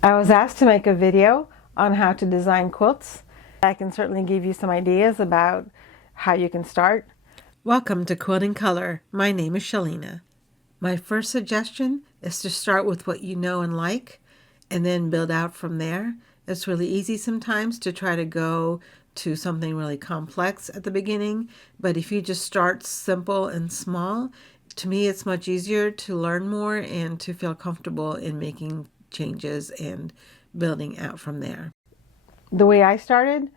I was asked to make a video on how to design quilts. I can certainly give you some ideas about how you can start. Welcome to Quilting Color. My name is Shalina. My first suggestion is to start with what you know and like and then build out from there. It's really easy sometimes to try to go to something really complex at the beginning, but if you just start simple and small, to me it's much easier to learn more and to feel comfortable in making changes and building out from there. The way I started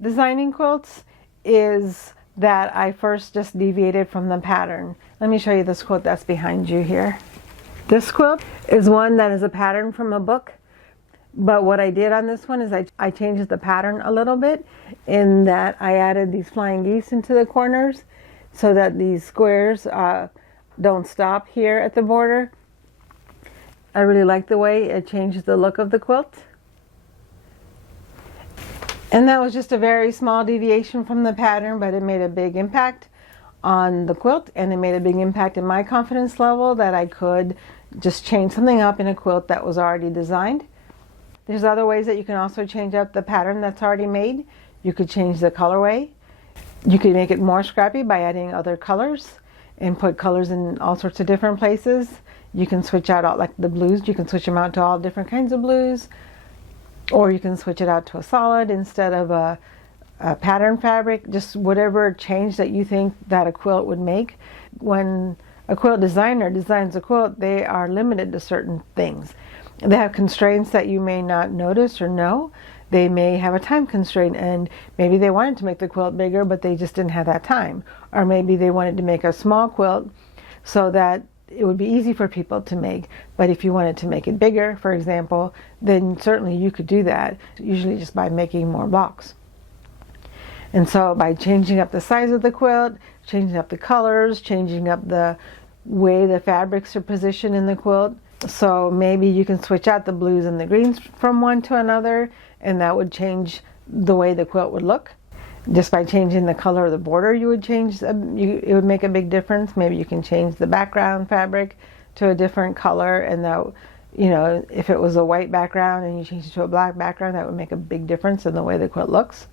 designing quilts is that I first just deviated from the pattern. Let me show you this quilt that's behind you here. This quilt is one that is a pattern from a book, but what I did on this one is I changed the pattern a little bit in that I added these flying geese into the corners so that these squares don't stop here at the border. I really like the way it changed the look of the quilt. And that was just a very small deviation from the pattern, but it made a big impact on the quilt, and it made a big impact in my confidence level that I could just change something up in a quilt that was already designed. There's other ways that you can also change up the pattern that's already made. You could change the colorway. You could make it more scrappy by adding other colors and put colors in all sorts of different places. You can switch out all, like the blues, you can switch them out to all different kinds of blues, or you can switch it out to a solid instead of a pattern fabric, just whatever change that you think that a quilt would make. When a quilt designer designs a quilt, they are limited to certain things. They have constraints that you may not notice or know. They may have a time constraint, and maybe they wanted to make the quilt bigger, but they just didn't have that time. Or maybe they wanted to make a small quilt so that it would be easy for people to make. But if you wanted to make it bigger, for example, then certainly you could do that, usually just by making more blocks. And so by changing up the size of the quilt, changing up the colors, changing up the way the fabrics are positioned in the quilt, so maybe you can switch out the blues and the greens from one to another, and that would change the way the quilt would look. Just by changing the color of the border, you would change, it would make a big difference. Maybe you can change the background fabric to a different color, and that, you know, if it was a white background and you change it to a black background, that would make a big difference in the way the quilt looks.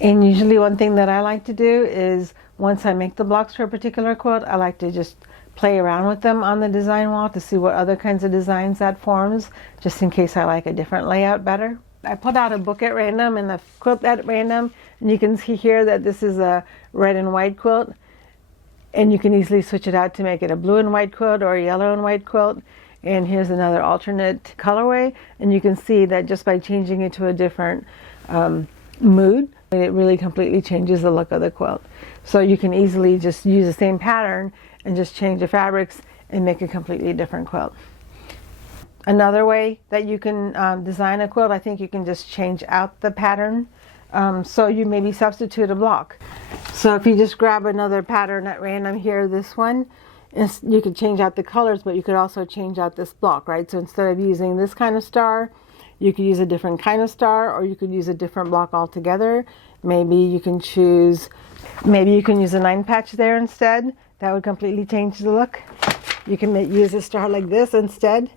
And usually one thing that I like to do is, once I make the blocks for a particular quilt, I like to just play around with them on the design wall to see what other kinds of designs that forms, just in case I like a different layout better. I pulled out a book at random and a quilt at random, and you can see here that this is a red and white quilt, and you can easily switch it out to make it a blue and white quilt or a yellow and white quilt. And here's another alternate colorway, and you can see that just by changing it to a different mood, it really completely changes the look of the quilt. So you can easily just use the same pattern and just change the fabrics and make a completely different quilt. Another way that you can design a quilt, I think you can just change out the pattern. So you maybe substitute a block. So if you just grab another pattern at random here, this one, you could change out the colors, but you could also change out this block, right? So instead of using this kind of star, you could use a different kind of star, or you could use a different block altogether. Maybe you can use a 9 patch there instead. That would completely change the look. You can use a star like this instead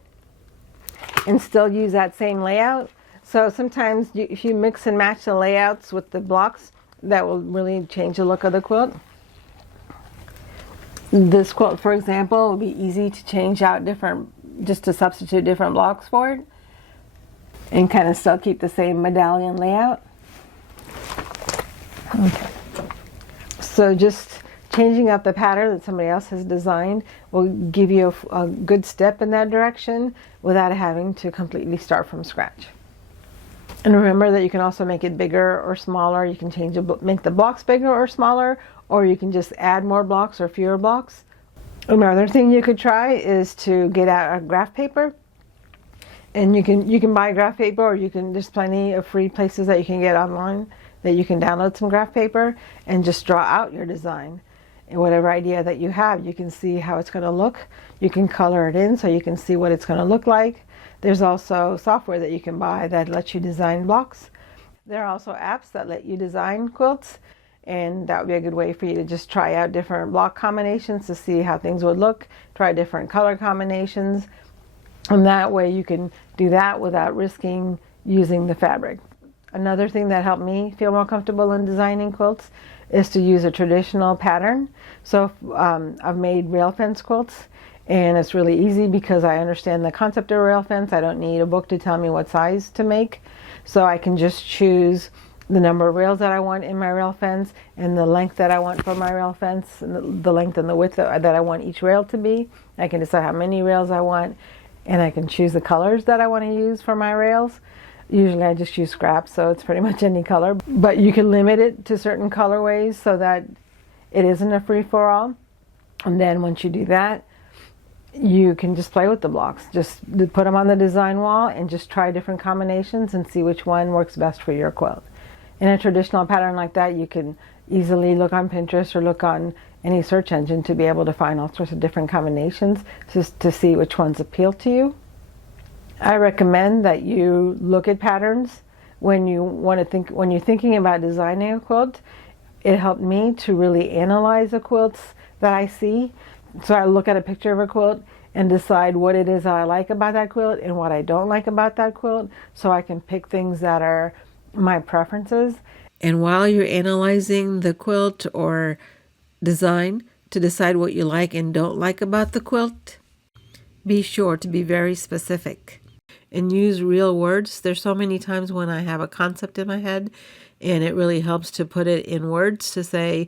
and still use that same layout. So sometimes if you mix and match the layouts with the blocks, that will really change the look of the quilt. This quilt, for example, will be easy to change out just to substitute different blocks for it and kind of still keep the same medallion layout. Okay. So just changing up the pattern that somebody else has designed will give you a good step in that direction without having to completely start from scratch. And remember that you can also make it bigger or smaller. You can make the blocks bigger or smaller, or you can just add more blocks or fewer blocks. Another thing you could try is to get out a graph paper. And you can buy graph paper, or there's plenty of free places that you can get online that you can download some graph paper and just draw out your design. And whatever idea that you have, you can see how it's going to look. You can color it in so you can see what it's going to look like. There's also software that you can buy that lets you design blocks. There are also apps that let you design quilts, and that would be a good way for you to just try out different block combinations to see how things would look, try different color combinations. And that way you can do that without risking using the fabric. Another thing that helped me feel more comfortable in designing quilts is to use a traditional pattern. So I've made rail fence quilts, and it's really easy because I understand the concept of rail fence. I don't need a book to tell me what size to make. So I can just choose the number of rails that I want in my rail fence and the length that I want for my rail fence, and the length and the width that I want each rail to be. I can decide how many rails I want, and I can choose the colors that I want to use for my rails. Usually I just use scraps, so it's pretty much any color. But you can limit it to certain colorways so that it isn't a free-for-all. And then once you do that, you can just play with the blocks. Just put them on the design wall and just try different combinations and see which one works best for your quilt. In a traditional pattern like that, you can easily look on Pinterest or look on any search engine to be able to find all sorts of different combinations just to see which ones appeal to you. I recommend that you look at patterns when you're thinking about designing a quilt. It helped me to really analyze the quilts that I see. So I look at a picture of a quilt and decide what it is that I like about that quilt and what I don't like about that quilt, so I can pick things that are my preferences. And while you're analyzing the quilt or design to decide what you like and don't like about the quilt, be sure to be very specific and use real words. There's so many times when I have a concept in my head, and it really helps to put it in words to say,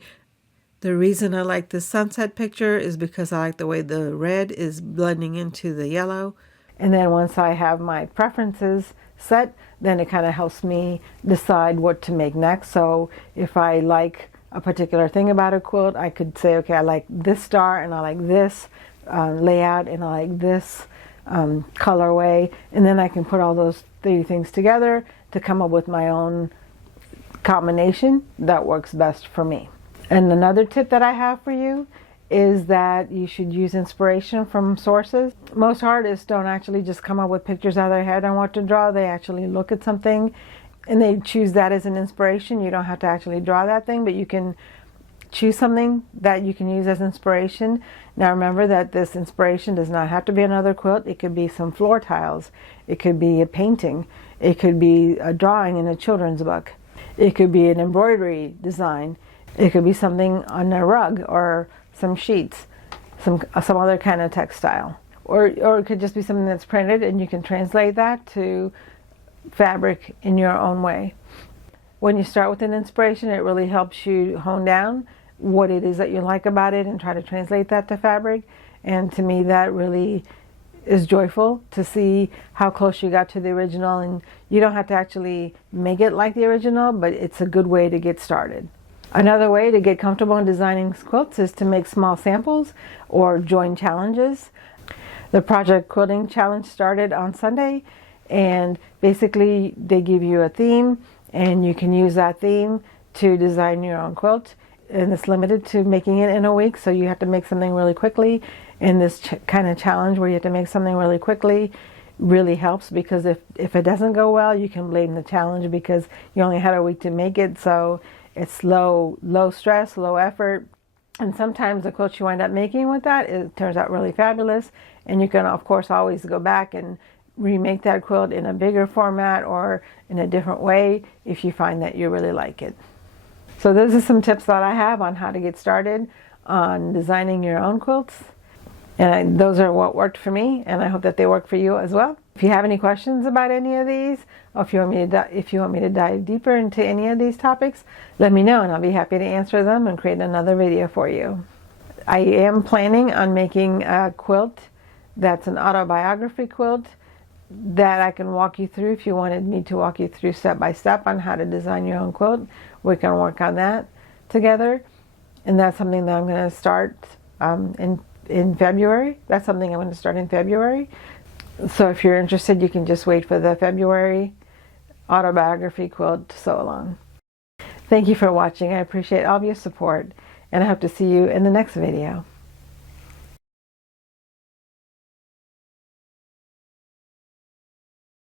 the reason I like this sunset picture is because I like the way the red is blending into the yellow. And then once I have my preferences set, then it kind of helps me decide what to make next. So if I like a particular thing about a quilt, I could say, okay, I like this star, and I like this layout, and I like this colorway, and then I can put all those three things together to come up with my own combination that works best for me. And another tip that I have for you is that you should use inspiration from sources. Most artists don't actually just come up with pictures out of their head on what to draw. They actually look at something and they choose that as an inspiration. You don't have to actually draw that thing, but you can choose something that you can use as inspiration. Now remember that this inspiration does not have to be another quilt. It could be some floor tiles. It could be a painting. It could be a drawing in a children's book. It could be an embroidery design. It could be something on a rug or some sheets, some other kind of textile. Or it could just be something that's printed and you can translate that to fabric in your own way. When you start with an inspiration, it really helps you hone down what it is that you like about it and try to translate that to fabric. And to me, that really is joyful to see how close you got to the original. And you don't have to actually make it like the original, but it's a good way to get started. Another way to get comfortable in designing quilts is to make small samples or join challenges. The Project Quilting Challenge started on Sunday, and basically they give you a theme and you can use that theme to design your own quilt. And it's limited to making it in a week, so you have to make something really quickly. And this kind of challenge where you have to make something really quickly really helps, because if it doesn't go well, you can blame the challenge because you only had a week to make it. So it's low stress, low effort. And sometimes the quilts you wind up making with that, it turns out really fabulous. And you can, of course, always go back and remake that quilt in a bigger format or in a different way if you find that you really like it. So those are some tips that I have on how to get started on designing your own quilts. And those are what worked for me, and I hope that they work for you as well. If you have any questions about any of these, or if you want me to dive deeper into any of these topics, let me know and I'll be happy to answer them and create another video for you. I am planning on making a quilt that's an autobiography quilt that I can walk you through. If you wanted me to walk you through step by step on how to design your own quilt, we can work on that together. And that's something that I'm going to start in February. That's something I'm going to start in February. So if you're interested, you can just wait for the February autobiography quilt to sew along. Thank you for watching. I appreciate all of your support, and I hope to see you in the next video.